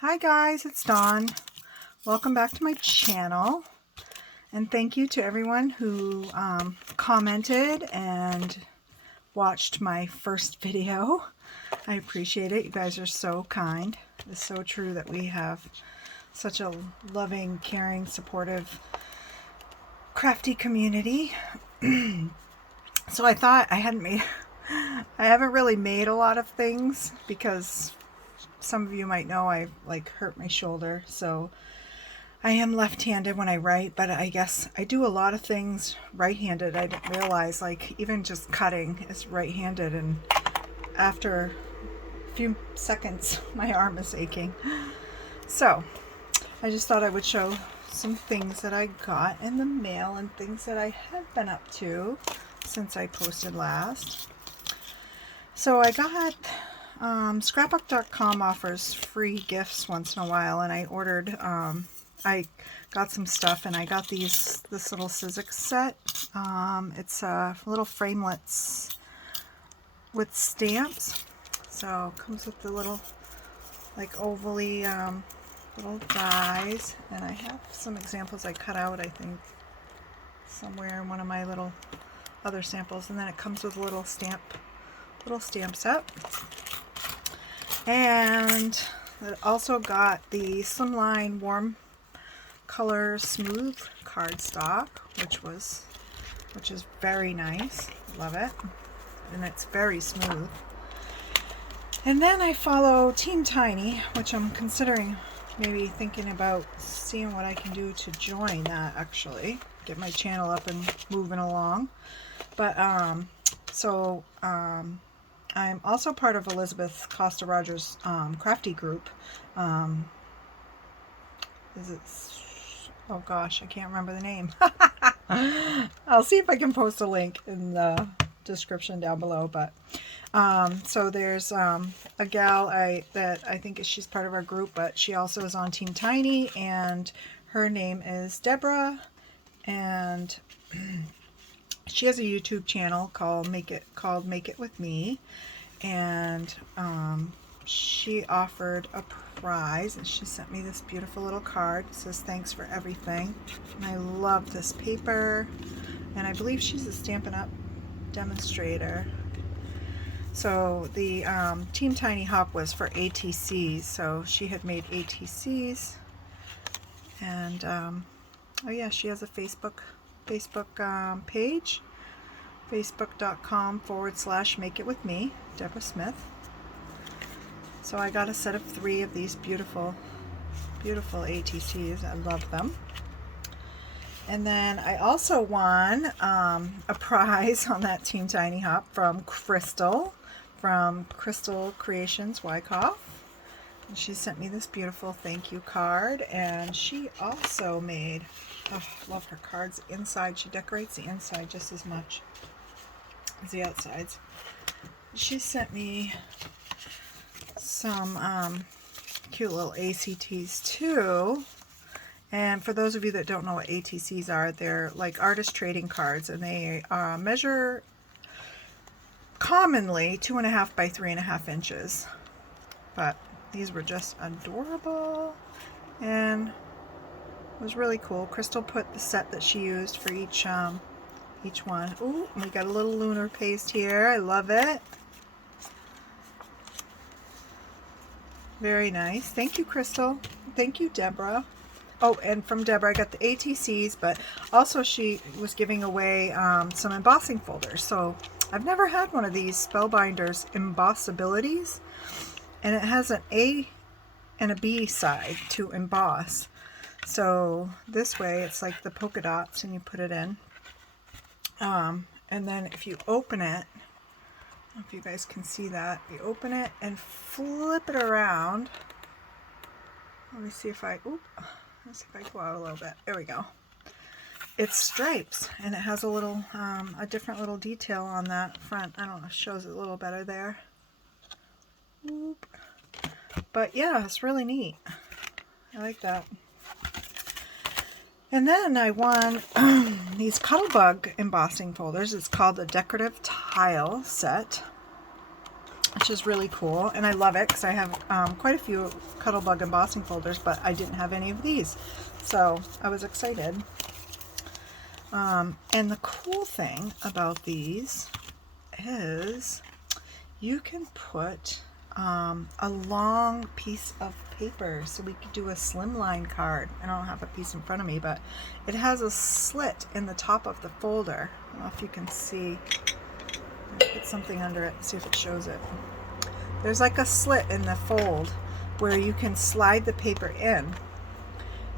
Hi guys, it's Dawn. Welcome back to my channel, and thank you to everyone who commented and watched my first video. I appreciate it. You guys are so kind. It's so true that we have such a loving, caring, supportive, crafty community. So I thought I haven't really made a lot of things because some of you might know I hurt my shoulder, so I am left-handed when I write, but I guess I do a lot of things right-handed. I didn't realize, even just cutting is right-handed, and after a few seconds my arm is aching. So I just thought I would show some things that I got in the mail and things that I have been up to since I posted last. So I got scrapbook.com offers free gifts once in a while, and I ordered I got some stuff, and I got this little Sizzix set. It's little framelits with stamps, so it comes with the little ovally little dies, and I have some examples I cut out, I think, somewhere in one of my little other samples, and then it comes with a little stamp set. And it also got the Slimline Warm Color Smooth cardstock, which is very nice. Love it, and it's very smooth. And then I follow Team Tiny, which I'm considering maybe thinking about seeing what I can do to join that, actually get my channel up and moving along. But I'm also part of Elizabeth Costa Rogers' crafty group. Oh gosh, I can't remember the name. I'll see if I can post a link in the description down below. But so there's a gal that I think she's part of our group, but she also is on Team Tiny, and her name is Debra, and she has a YouTube channel called Make It With Me, and she offered a prize, and she sent me this beautiful little card. It says thanks for everything, and I love this paper, and I believe she's a Stampin' Up! Demonstrator. So the Team Tiny Hop was for ATCs, so she had made ATCs, and oh yeah, she has a Facebook page, facebook.com/makeitwithme, Debra Smith. So I got a set of 3 of these beautiful ATCs. I love them. And then I also won a prize on that Team Tiny Hop from Chrystal, from Chrystal Creations Wyckoff. And she sent me this beautiful thank you card, and she also made, oh, love her cards. Inside, she decorates the inside just as much as the outsides. She sent me some cute little ACTs too. And for those of you that don't know what ATCs are, they're like artist trading cards, and they measure commonly 2.5 by 3.5 inches. But these were just adorable, and it was really cool. Chrystal put the set that she used for each one. Ooh, we got a little lunar paste here. I love it. Very nice. Thank you, Chrystal. Thank you, Debra. Oh, and from Debra I got the ATCs, but also she was giving away some embossing folders. So I've never had one of these Spellbinders embossabilities, and it has an A and a B side to emboss. So this way it's like the polka dots, and you put it in, and then if you open it, I don't know if you guys can see that, you open it and flip it around. Let me see if I go out a little bit. There we go. It's stripes, and it has a little a different little detail on that front. I don't know, it shows it a little better there. Oop. But yeah, it's really neat. I like that. And then I won these Cuttlebug embossing folders. It's called the Decorative Tile Set. which is really cool. And I love it because I have quite a few Cuttlebug embossing folders, but I didn't have any of these. So I was excited. And the cool thing about these is you can put a long piece of paper, so we could do a slimline card. I don't have a piece in front of me, but it has a slit in the top of the folder. I don't know if you can see. I'll put something under it, see if it shows it. There's like a slit in the fold where you can slide the paper in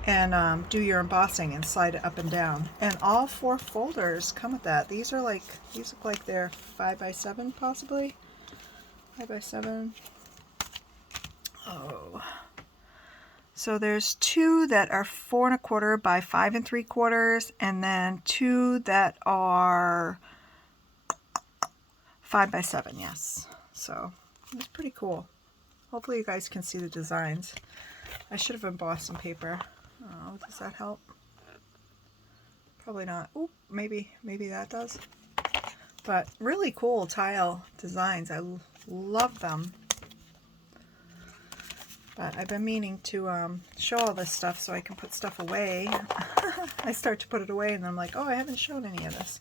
and do your embossing and slide it up and down. And all 4 folders come with that. These are like, these look like they're 5x7 possibly. 5x7. Oh. So there's 2 that are 4 1/4 by 5 3/4, and then 2 that are 5x7, yes. So it's pretty cool. Hopefully you guys can see the designs. I should have embossed some paper. Oh, does that help? Probably not. Oh, maybe that does. But really cool tile designs. I love them. But I've been meaning to show all this stuff so I can put stuff away. I start to put it away and I'm like, oh, I haven't shown any of this.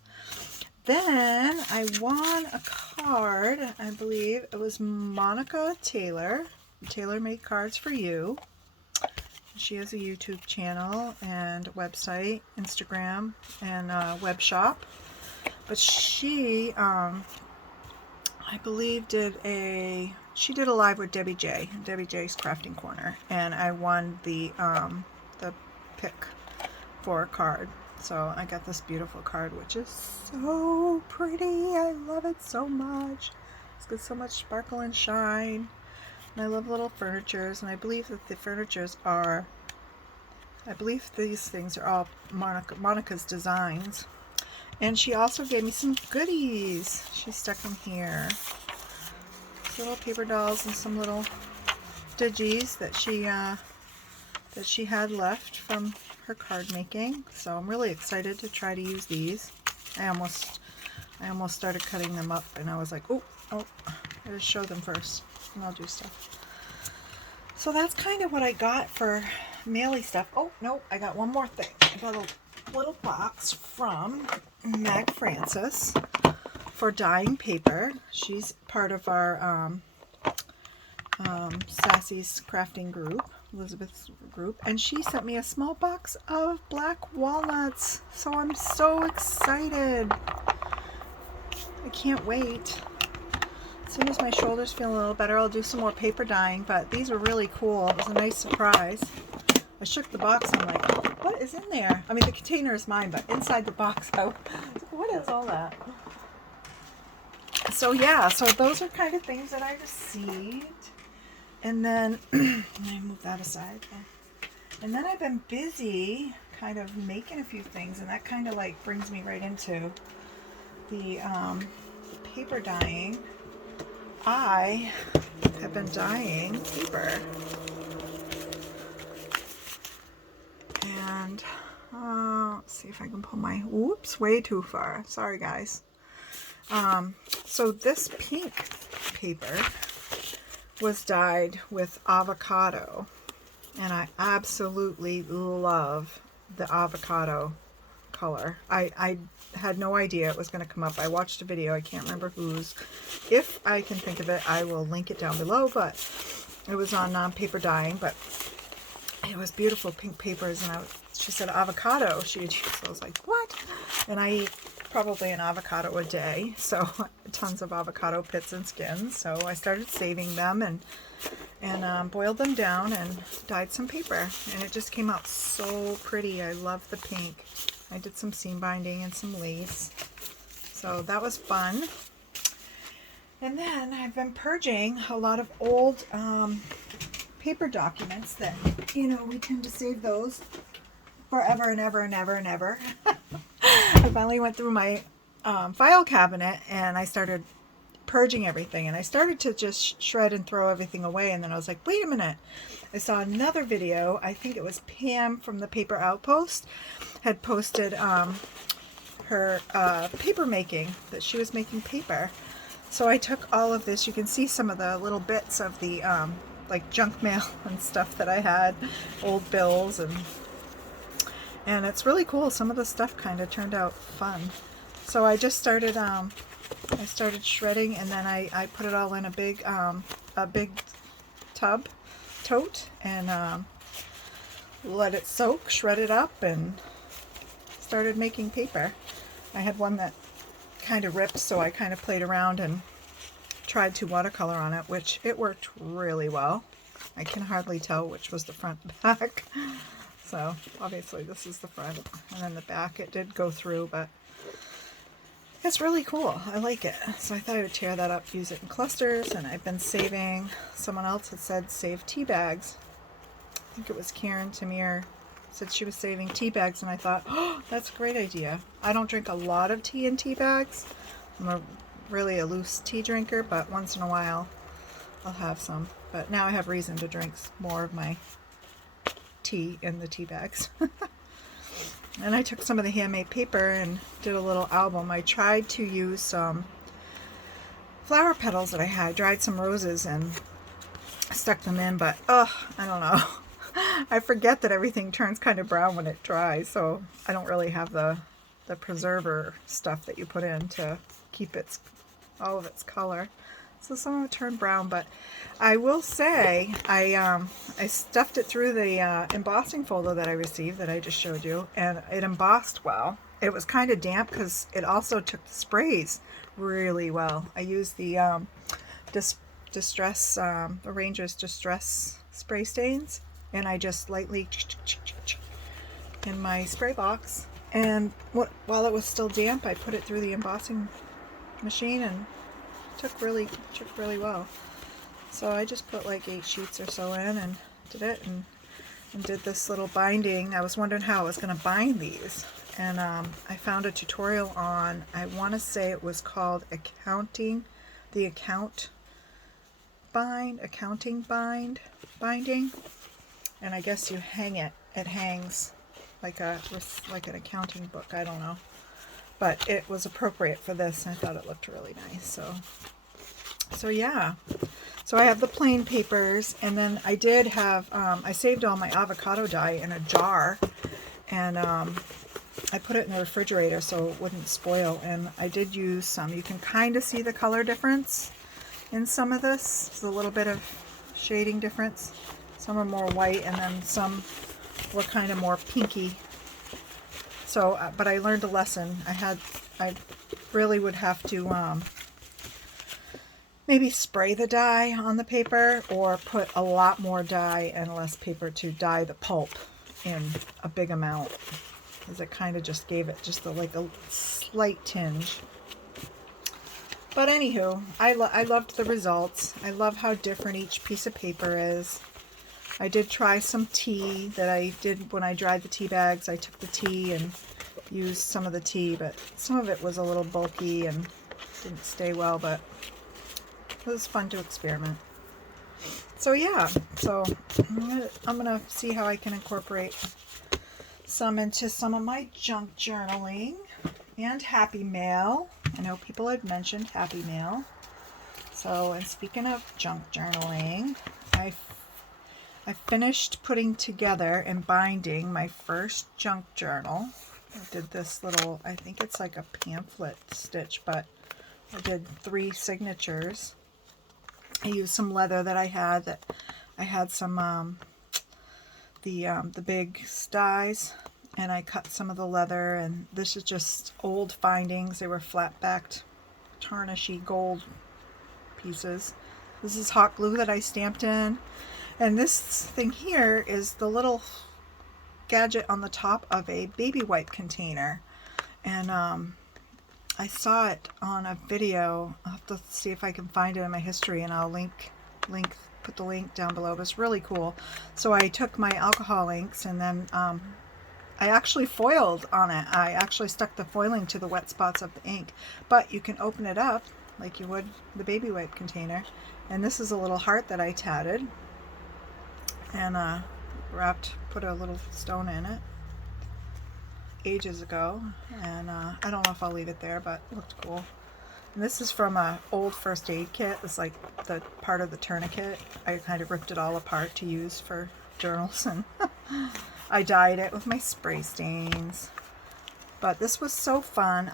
Then I won a card. I believe it was Monica Taylor. Taylor Made Cards for You. She has a YouTube channel and website, Instagram, and web shop. But she, I believe, did a live with Debbie J, Debbie J's Crafting Corner, and I won the pick for a card. So I got this beautiful card, which is so pretty. I love it so much. It's got so much sparkle and shine. And I love little furnitures, and I believe that the furnitures are, I believe these things are all Monica's designs. And she also gave me some goodies. She stuck in here. Some little paper dolls and some little digis that she had left from her card making. So I'm really excited to try to use these. I almost started cutting them up, and I was like, oh, I gotta show them first, and I'll do stuff. So that's kind of what I got for maily stuff. Oh, no, I got one more thing. I got a little box from Meg Francis for dyeing paper. She's part of our Sassy's crafting group, Elizabeth's group, and she sent me a small box of black walnuts. So I'm so excited. I can't wait. As soon as my shoulders feel a little better, I'll do some more paper dyeing, but these are really cool. It was a nice surprise. I shook the box and I'm like, what is in there? I mean, the container is mine, but inside the box, what is all that? So yeah, so those are kind of things that I received. And then, let me move that aside. And then I've been busy kind of making a few things, and that kind of like brings me right into the paper dyeing. I have been dyeing paper. And let's see if I can pull my, whoops, way too far. Sorry guys. So this pink paper was dyed with avocado, and I absolutely love the avocado color. I had no idea it was going to come up. I watched a video, I can't remember whose. If I can think of it, I will link it down below, but it was on paper dyeing, but it was beautiful pink papers, and she said avocado she had used, so I was like, what? And I eat probably an avocado a day, so tons of avocado pits and skins. So I started saving them and boiled them down and dyed some paper, and it just came out so pretty. I love the pink. I did some seam binding and some lace, so that was fun. And then I've been purging a lot of old paper documents that, you know, we tend to save those forever and ever and ever and ever. I finally went through my file cabinet and I started purging everything, and I started to just shred and throw everything away, and then I was like, wait a minute. I saw another video. I think it was Pam from the Paper Outpost had posted her paper making, that she was making paper. So I took all of this. You can see some of the little bits of the like junk mail and stuff that I had, old bills, and it's really cool. Some of the stuff kind of turned out fun. So I just started I started shredding, and then I put it all in a big tote, and let it soak, shred it up, and started making paper. I had one that kind of ripped, so I kind of played around and tried to watercolor on it, which it worked really well. I can hardly tell which was the front and back. So obviously this is the front, and then the back it did go through, but it's really cool. I like it. So I thought I would tear that up, use it in clusters, and I've been saving, someone else had said save tea bags. I think it was Karen Tamir said she was saving tea bags, and I thought, oh, that's a great idea. I don't drink a lot of tea in tea bags. I'm really a loose tea drinker, but once in a while I'll have some. But now I have reason to drink more of my tea in the tea bags. And I took some of the handmade paper and did a little album. I tried to use some flower petals that I had, dried some roses and stuck them in, but I don't know. I forget that everything turns kind of brown when it dries, so I don't really have the preserver stuff that you put in to keep all of its color. So some of it turned brown, but I will say I stuffed it through the embossing folder that I received that I just showed you, and it embossed well. It was kind of damp because it also took the sprays really well. I used the the Ranger's Distress spray stains, and I just lightly in my spray box, and while it was still damp, I put it through the embossing machine, and took really well. So I just put like 8 sheets or so in and did it, and did this little binding. I was wondering how I was going to bind these, and I found a tutorial on, I want to say it was called Accounting Binding, and I guess you hang it. It hangs like an accounting book. I don't know, but it was appropriate for this, and I thought it looked really nice. So yeah. So I have the plain papers, and then I did have I saved all my avocado dye in a jar, and I put it in the refrigerator so it wouldn't spoil. And I did use some. You can kind of see the color difference in some of this. There's a little bit of shading difference. Some are more white, and then some were kind of more pinky. So, but I learned a lesson. I really would have to maybe spray the dye on the paper, or put a lot more dye and less paper to dye the pulp in a big amount, because it kind of just gave it just like a slight tinge. But anywho, I loved the results. I love how different each piece of paper is. I did try some tea that I did when I dried the tea bags. I took the tea and used some of the tea, but some of it was a little bulky and didn't stay well, but it was fun to experiment. So yeah, so I'm gonna see how I can incorporate some into some of my junk journaling and happy mail. I know people had mentioned happy mail. So, and speaking of junk journaling, I finished putting together and binding my first junk journal. I did this little, I think it's like a pamphlet stitch, but I did 3 signatures. I used some leather that I had some the big dies, and I cut some of the leather, and this is just old findings. They were flat-backed, tarnishy gold pieces. This is hot glue that I stamped in, and this thing here is the little gadget on the top of a baby wipe container, and I saw it on a video. I'll have to see if I can find it in my history, and I'll put the link down below. It was really cool. So I took my alcohol inks, and then I actually foiled on it. I actually stuck the foiling to the wet spots of the ink, but you can open it up like you would the baby wipe container, and this is a little heart that I tatted and put a little stone in it ages ago, and I don't know if I'll leave it there, but it looked cool. And this is from a old first aid kit. It's like the part of the tourniquet. I kind of ripped it all apart to use for journals, and I dyed it with my spray stains. But this was so fun.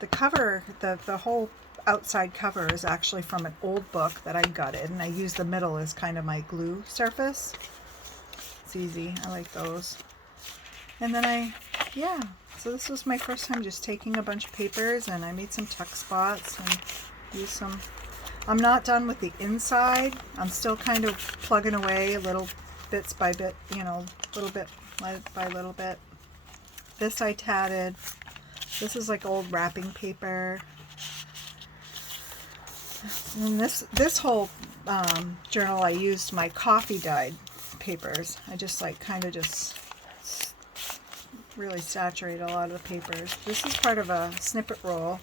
The cover, the whole outside cover is actually from an old book that I gutted, and I used the middle as kind of my glue surface. It's easy. I like those. And then yeah, so this was my first time just taking a bunch of papers, and I made some tuck spots and used some. I'm not done with the inside. I'm still kind of plugging away little bits by bit, you know, little bit by little bit. This I tatted. This is like old wrapping paper. And this whole journal, I used my coffee dyed papers. I just like kind of just really saturate a lot of the papers. This is part of a snippet roll.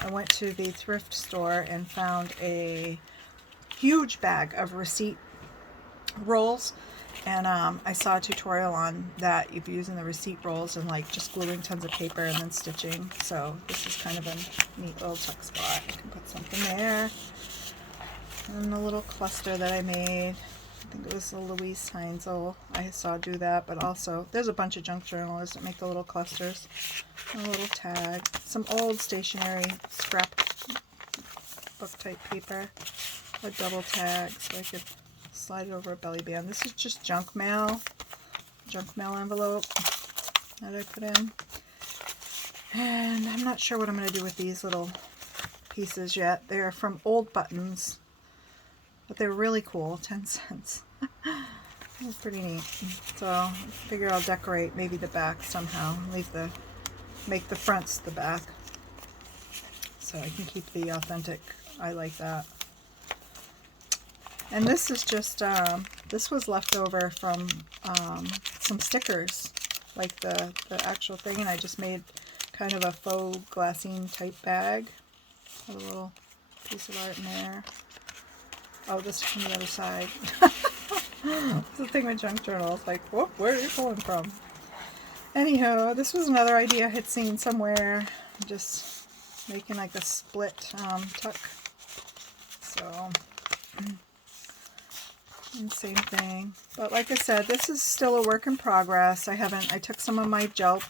I went to the thrift store and found a huge bag of receipt rolls, and I saw a tutorial on that. You'd be using the receipt rolls and like just gluing tons of paper and then stitching. So this is kind of a neat little tuck spot. I can put something there. And the little cluster that I made, I think it was the Louise Heinzel I saw do that, but also there's a bunch of junk journalers that make the little clusters. A little tag, some old stationery scrap book type paper, a double tag so I could slide it over a belly band. This is just junk mail envelope that I put in. And I'm not sure what I'm going to do with these little pieces yet. They're from old buttons, but they were really cool, 10 cents. It was pretty neat. So I figure I'll decorate maybe the back somehow. Make the fronts the back, so I can keep the authentic. I like that. And this is just, this was left over from some stickers, like the actual thing, and I just made kind of a faux glassine type bag. Put a little piece of art in there. Oh, this is from the other side. It's the thing with junk journals, like, whoop, where are you pulling from? Anyhow, this was another idea I had seen somewhere. Just making like a split tuck. So, and same thing. But like I said, this is still a work in progress. I took some of my gel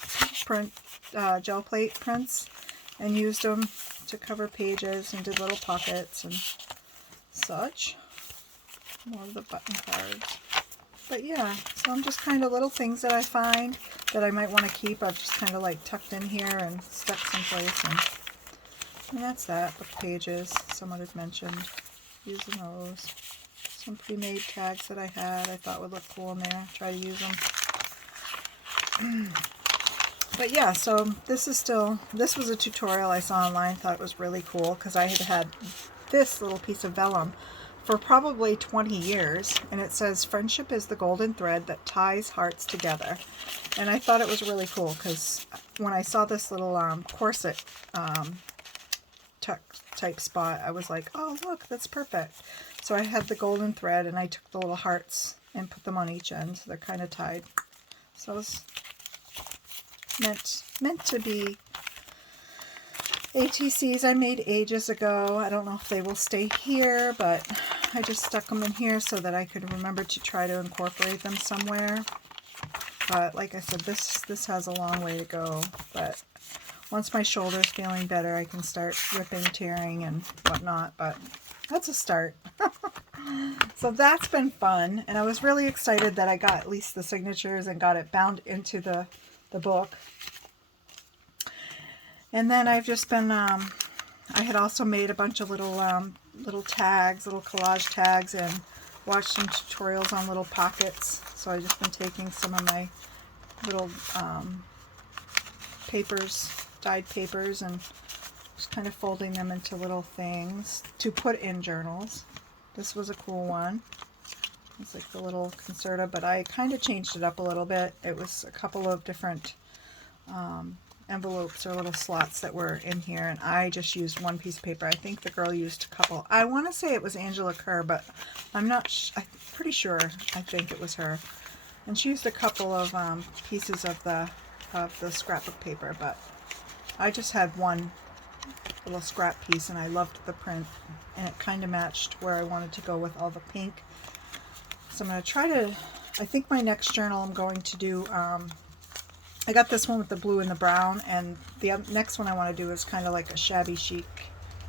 plate prints and used them to cover pages and did little pockets and such. More of the button cards. But yeah, so I'm just kind of little things that I find that I might want to keep. I've just kind of like tucked in here and stuck someplace, and that's that. Book pages, someone had mentioned using those. Some pre-made tags that I had, I thought would look cool in there. Try to use them. But yeah, so this was a tutorial I saw online. Thought it was really cool because I had this little piece of vellum for probably 20 years, and it says friendship is the golden thread that ties hearts together. And I thought it was really cool because when I saw this little corset tuck type spot, I was like, oh look, that's perfect. So I had the golden thread and I took the little hearts and put them on each end, so they're kind of tied. So it was meant to be ATCs I made ages ago. I don't know if they will stay here, but I just stuck them in here so that I could remember to try to incorporate them somewhere. But like I said, this has a long way to go. But once my shoulder's feeling better, I can start ripping, tearing, and whatnot. But that's a start. So that's been fun. And I was really excited that I got at least the signatures and got it bound into the book. And then I've just been, I had also made a bunch of little tags, little collage tags, and watched some tutorials on little pockets. So I've just been taking some of my little papers, dyed papers, and just kind of folding them into little things to put in journals. This was a cool one. It's like the little Concerta, but I kind of changed it up a little bit. It was a couple of different envelopes or little slots that were in here, and I just used one piece of paper. I think the girl used a couple. I want to say it was Angela Kerr, but I'm pretty sure I think it was her. And she used a couple of pieces of the scrapbook paper, but I just had one little scrap piece, and I loved the print, and it kind of matched where I wanted to go with all the pink. So I'm going to try to, I think my next journal I'm going to do, I got this one with the blue and the brown, and the next one I want to do is kind of like a shabby chic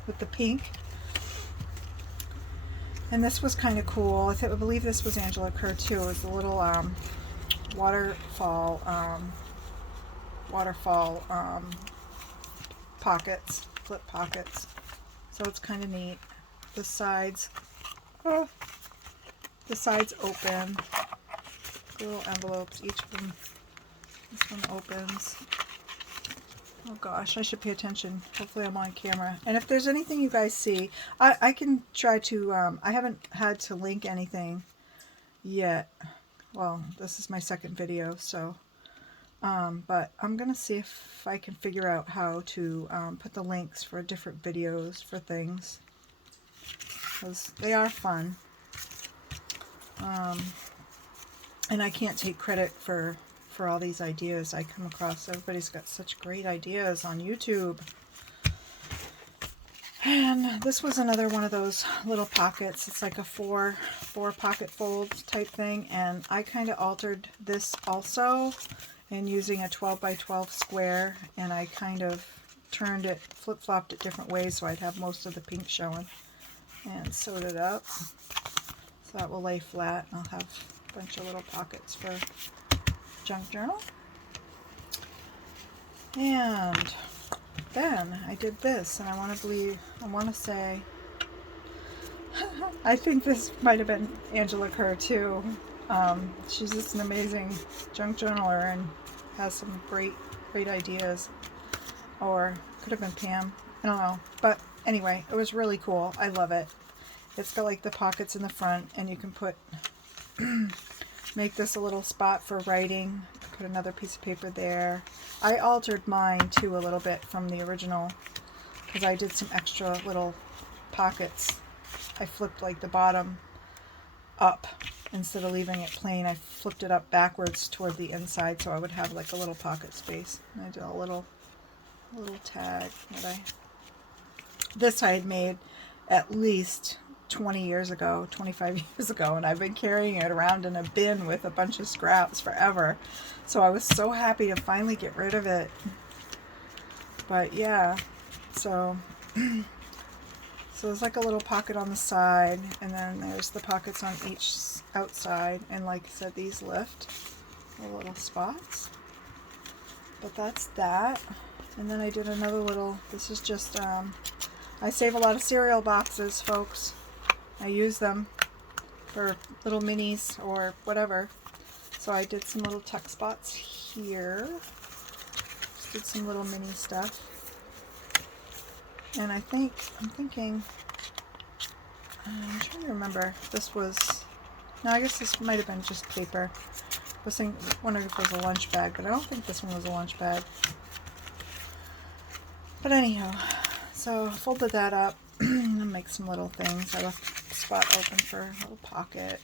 with the pink. And this was kind of cool. I believe this was Angela Kerr too. It was the little waterfall pockets, flip pockets. So it's kind of neat. The sides open. Little envelopes, each of them. This one opens. Oh gosh, I should pay attention. Hopefully I'm on camera. And if there's anything you guys see, I can try to, I haven't had to link anything yet. Well, this is my second video, so, but I'm going to see if I can figure out how to put the links for different videos for things, because they are fun. And I can't take credit for all these ideas I come across. Everybody's got such great ideas on YouTube. And this was another one of those little pockets. It's like a four pocket fold type thing, and I kind of altered this also, and using a 12 by 12 square, and I kind of turned it, flip-flopped it different ways so I'd have most of the pink showing, and sewed it up so that will lay flat. I'll have a bunch of little pockets for junk journal. And then I did this, and I want to say I think this might have been Angela Kerr too. She's just an amazing junk journaler and has some great ideas. Or could have been Pam, I don't know, but anyway, it was really cool. I love it. It's got like the pockets in the front, and you can put make this a little spot for writing. Put another piece of paper there. I altered mine too a little bit from the original, because I did some extra little pockets. I flipped like the bottom up instead of leaving it plain. I flipped it up backwards toward the inside so I would have like a little pocket space. And I did a little tag that this I had made at least 20 years ago, 25 years ago, and I've been carrying it around in a bin with a bunch of scraps forever. So I was so happy to finally get rid of it. But yeah, so there's like a little pocket on the side, and then there's the pockets on each outside, and like I said, these lift the little spots. But that's that. And then I did another little, this is just, I save a lot of cereal boxes, folks. I use them for little minis or whatever. So I did some little tuck spots here. Just did some little mini stuff. And I'm thinking, I'm trying to remember, this was, no, I guess this might have been just paper. I was wondering if it was a lunch bag, but I don't think this one was a lunch bag. But anyhow, so I folded that up and make some little things. I left a spot open for a little pocket.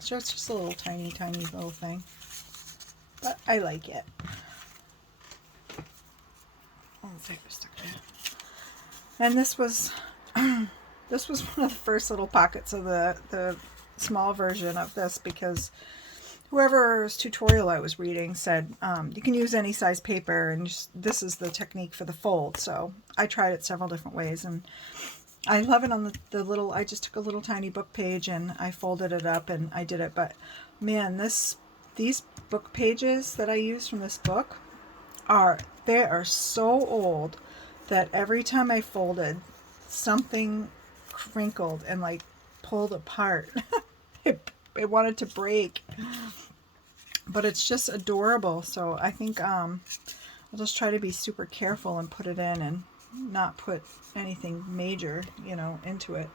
So it's just a little tiny little thing. But I like it. Oh, the paper stuck there. And this was one of the first little pockets of the small version of this, because whoever's tutorial I was reading said you can use any size paper, and this is the technique for the fold. So I tried it several different ways, and I love it on the little, I just took a little tiny book page and I folded it up and I did it. But man, these book pages that I use from this book they are so old that every time I folded, something crinkled and like pulled apart. It wanted to break, but it's just adorable. So I think I'll just try to be super careful and put it in and not put anything major, into it.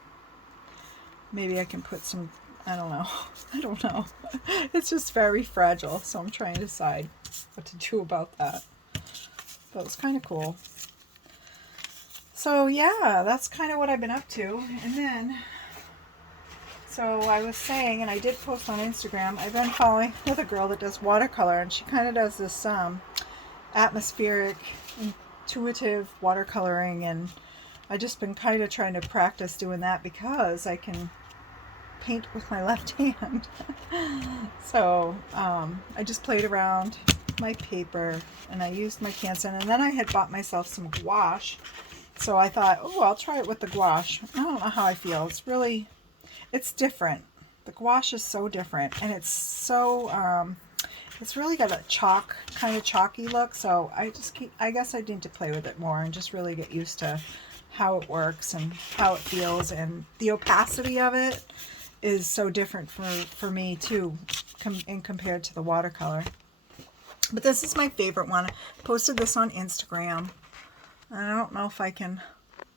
Maybe I can put some, I don't know. It's just very fragile, so I'm trying to decide what to do about that. But it's kind of cool. So yeah, that's kind of what I've been up to. And then, so I was saying, and I did post on Instagram, I've been following another girl that does watercolor, and she kind of does this atmospheric intuitive watercoloring, and I just been kind of trying to practice doing that because I can paint with my left hand. So I just played around my paper and I used my Canson, and then I had bought myself some gouache, so I thought, oh, I'll try it with the gouache. I don't know how I feel. It's different. The gouache is so different, and it's so it's really got a kind of chalky look, so I guess I need to play with it more and just really get used to how it works and how it feels, and the opacity of it is so different for me too, compared to the watercolor. But this is my favorite one. I posted this on Instagram, and I don't know if I can,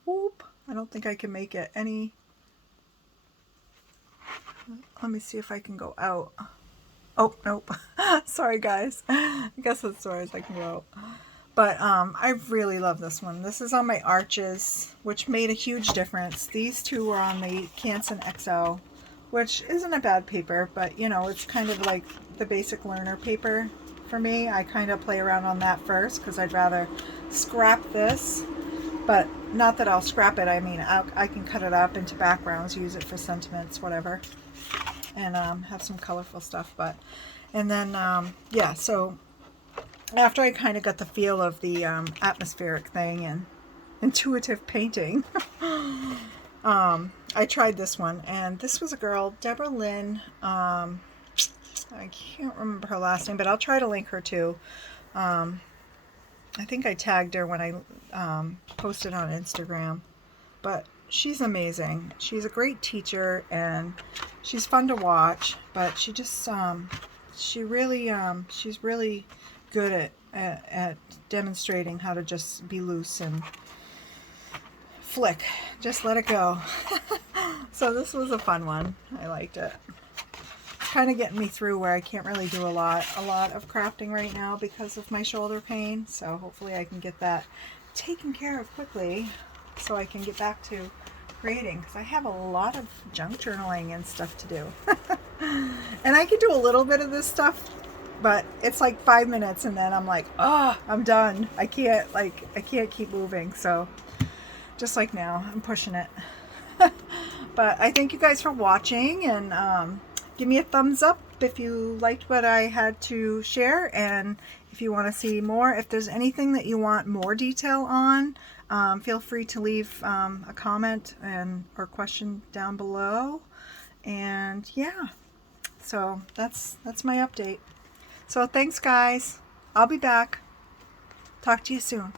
I don't think I can make it any, let me see if I can go out. Oh, nope. Sorry guys. I guess that's as far as I can go. But I really love this one. This is on my arches, which made a huge difference. These two were on the Canson XL, which isn't a bad paper, but you know, it's kind of like the basic learner paper for me. I kind of play around on that first because I'd rather scrap this, but not that I'll scrap it. I mean, I can cut it up into backgrounds, use it for sentiments, whatever, and have some colorful stuff. But and then yeah, so after I kind of got the feel of the atmospheric thing and intuitive painting, I tried this one, and this was a girl, Debra Lynn. I can't remember her last name, but I'll try to link her too. I think I tagged her when I posted on Instagram, but she's amazing. She's a great teacher, and she's fun to watch, but she just she's really good at demonstrating how to just be loose and flick, just let it go. So this was a fun one. I liked it. It's kind of getting me through where I can't really do a lot of crafting right now because of my shoulder pain, so hopefully I can get that taken care of quickly so I can get back to creating, because I have a lot of junk journaling and stuff to do. And I could do a little bit of this stuff, but it's like 5 minutes and then I'm like, oh, I'm done. I can't keep moving. So just like now, I'm pushing it. But I thank you guys for watching, and give me a thumbs up if you liked what I had to share, and if you want to see more. If there's anything that you want more detail on, feel free to leave a comment or question down below. And yeah, so that's my update. So thanks guys. I'll be back. Talk to you soon.